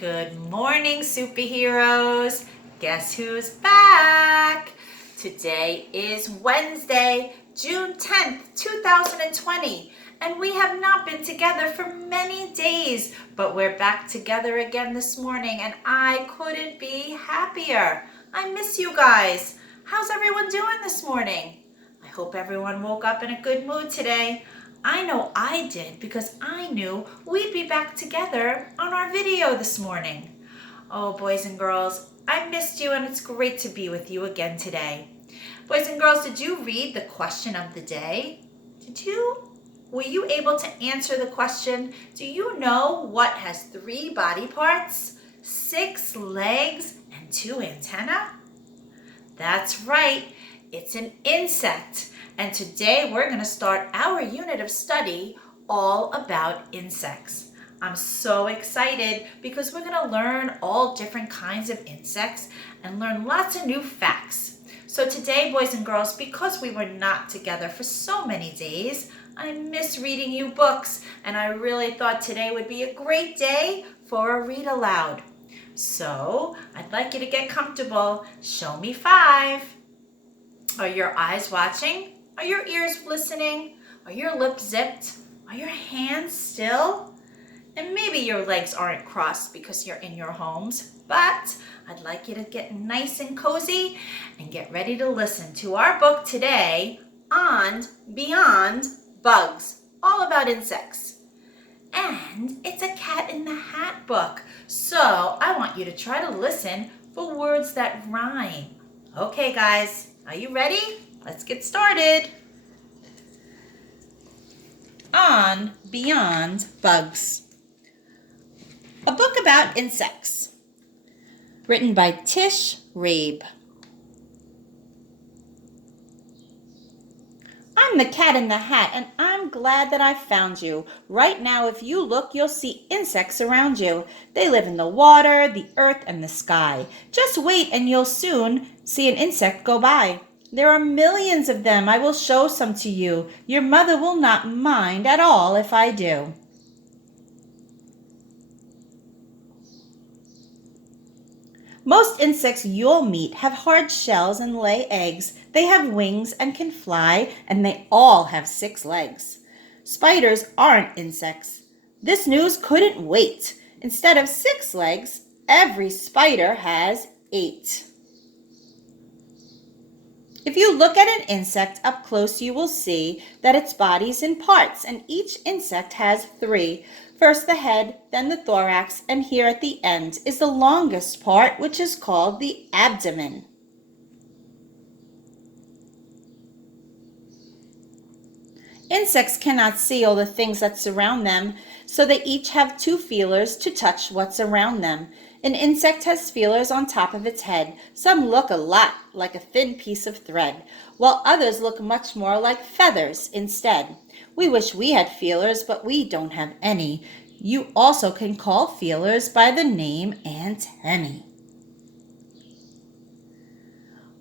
Good morning, superheroes. Guess who's back? Today is Wednesday, June 10th, 2020, and we have not been together for many days, but we're back together again this morning, and I couldn't be happier. I miss you guys. How's everyone doing this morning? I hope everyone woke up in a good mood today. I know I did because I knew we'd be back together on our video this morning. Oh, boys and girls, I missed you and it's great to be with you again today. Boys and girls, did you read the question of the day? Were you able to answer the question, do you know what has 3 body parts, 6 legs, and 2 antennae? That's right, it's an insect. And today we're going to start our unit of study all about insects. I'm so excited because we're going to learn all different kinds of insects and learn lots of new facts. So today, boys and girls, because we were not together for so many days, I miss reading you books, and I really thought today would be a great day for a read aloud. So I'd like you to get comfortable. Show me 5. Are your eyes watching? Are your ears listening? Are your lips zipped? Are your hands still? And maybe your legs aren't crossed because you're in your homes, but I'd like you to get nice and cozy and get ready to listen to our book today on Beyond Bugs, all about insects. And it's a Cat in the Hat book, so I want you to try to listen for words that rhyme. Okay, guys, are you ready? Let's get started. On Beyond Bugs, a book about insects, written by Tish Rabe. I'm the Cat in the Hat, and I'm glad that I found you. Right now, if you look, you'll see insects around you. They live in the water, the earth, and the sky. Just wait, and you'll soon see an insect go by. There are millions of them. I will show some to you. Your mother will not mind at all if I do. Most insects you'll meet have hard shells and lay eggs. They have wings and can fly, and they all have 6 legs. Spiders aren't insects. This news couldn't wait. Instead of 6 legs, every spider has 8. If you look at an insect up close, you will see that its body's in parts, and each insect has 3. First the head, then the thorax, and here at the end is the longest part, which is called the abdomen. Insects cannot see all the things that surround them, so they each have 2 feelers to touch what's around them. An insect has feelers on top of its head. Some look a lot like a thin piece of thread, while others look much more like feathers instead. We wish we had feelers, but we don't have any. You also can call feelers by the name antennae.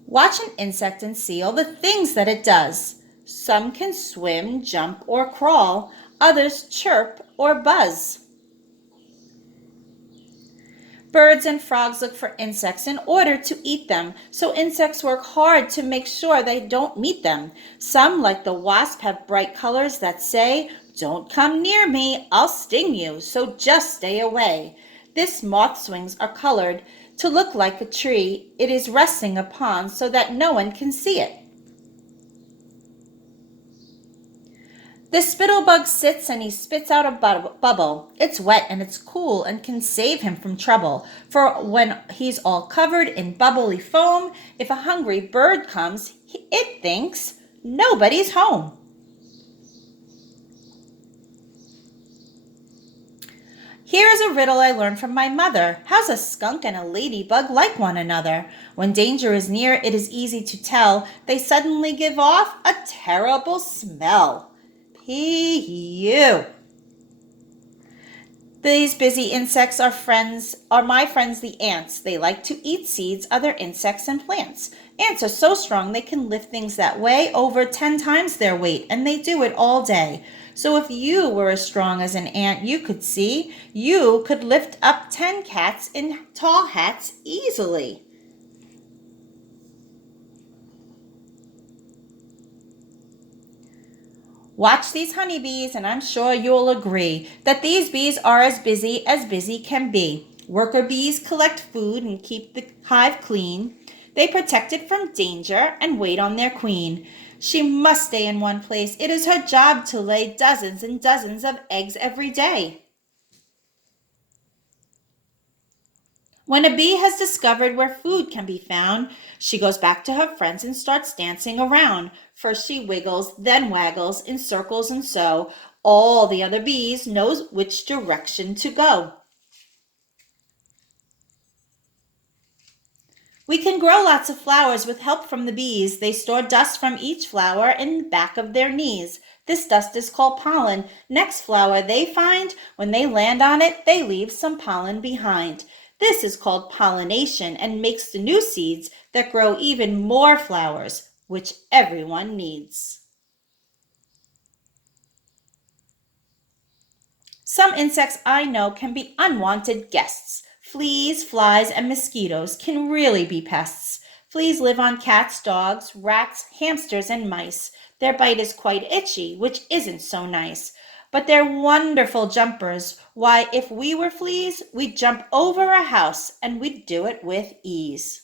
Watch an insect and see all the things that it does. Some can swim, jump, or crawl. Others chirp or buzz. Birds and frogs look for insects in order to eat them, so insects work hard to make sure they don't meet them. Some, like the wasp, have bright colors that say, "Don't come near me, I'll sting you, so just stay away." This moth's wings are colored to look like a tree it is resting upon so that no one can see it. The spittlebug sits and he spits out a bubble. It's wet and it's cool and can save him from trouble. For when he's all covered in bubbly foam, if a hungry bird comes, it thinks nobody's home. Here's a riddle I learned from my mother. How's a skunk and a ladybug like one another? When danger is near, it is easy to tell. They suddenly give off a terrible smell. P.U. These busy insects are my friends the ants. They like to eat seeds, other insects, and plants. Ants are so strong they can lift things that weigh over 10 times their weight, and they do it all day. So if you were as strong as an ant you could see, you could lift up 10 cats in tall hats easily. Watch these honeybees, and I'm sure you'll agree that these bees are as busy can be. Worker bees collect food and keep the hive clean. They protect it from danger and wait on their queen. She must stay in one place. It is her job to lay dozens and dozens of eggs every day. When a bee has discovered where food can be found, she goes back to her friends and starts dancing around. First she wiggles, then waggles in circles, and so all the other bees knows which direction to go. We can grow lots of flowers with help from the bees. They store dust from each flower in the back of their knees. This dust is called pollen. Next flower they find, when they land on it, they leave some pollen behind. This is called pollination and makes the new seeds that grow even more flowers, which everyone needs. Some insects I know can be unwanted guests. Fleas, flies, and mosquitoes can really be pests. Fleas live on cats, dogs, rats, hamsters, and mice. Their bite is quite itchy, which isn't so nice. But they're wonderful jumpers. Why, if we were fleas, we'd jump over a house, and we'd do it with ease.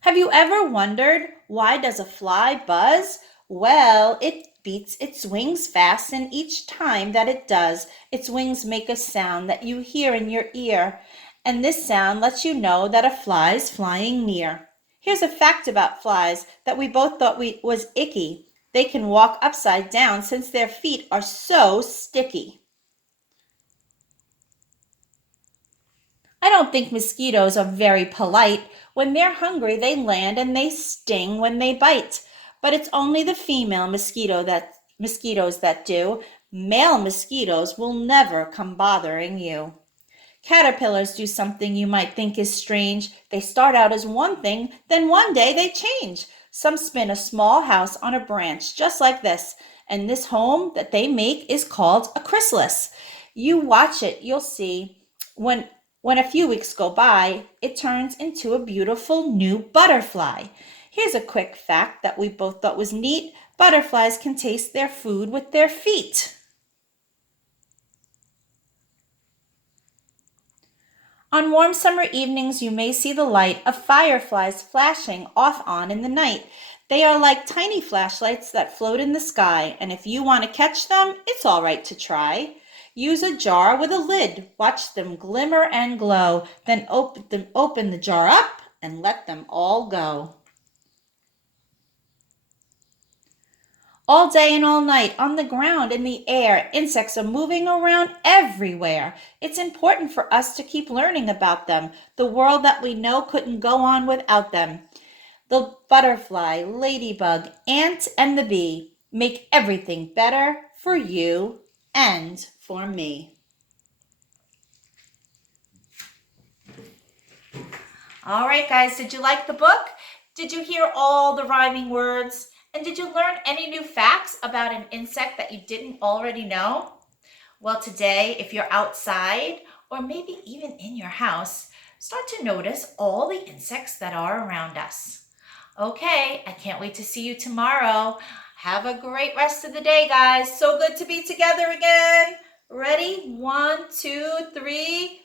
Have you ever wondered, why does a fly buzz? Well, it beats its wings fast, and each time that it does, its wings make a sound that you hear in your ear. And this sound lets you know that a fly's flying near. Here's a fact about flies that we both thought was icky. They can walk upside down since their feet are so sticky. I don't think mosquitoes are very polite. When they're hungry, they land and they sting when they bite. But it's only the female mosquitoes that do. Male mosquitoes will never come bothering you. Caterpillars do something you might think is strange. They start out as one thing, then one day they change. Some spin a small house on a branch just like this, and this home that they make is called a chrysalis. You watch it, you'll see. When a few weeks go by, it turns into a beautiful new butterfly. Here's a quick fact that we both thought was neat. Butterflies can taste their food with their feet. On warm summer evenings, you may see the light of fireflies flashing off on in the night. They are like tiny flashlights that float in the sky, and if you want to catch them, it's all right to try. Use a jar with a lid. Watch them glimmer and glow. Then open the jar up and let them all go. All day and all night, on the ground, in the air, insects are moving around everywhere. It's important for us to keep learning about them. The world that we know couldn't go on without them. The butterfly, ladybug, ant, and the bee make everything better for you and for me. All right, guys, did you like the book? Did you hear all the rhyming words? And did you learn any new facts about an insect that you didn't already know? Well, today, if you're outside or maybe even in your house, start to notice all the insects that are around us. Okay, I can't wait to see you tomorrow. Have a great rest of the day, guys. So good to be together again. Ready? 1, 2, 3.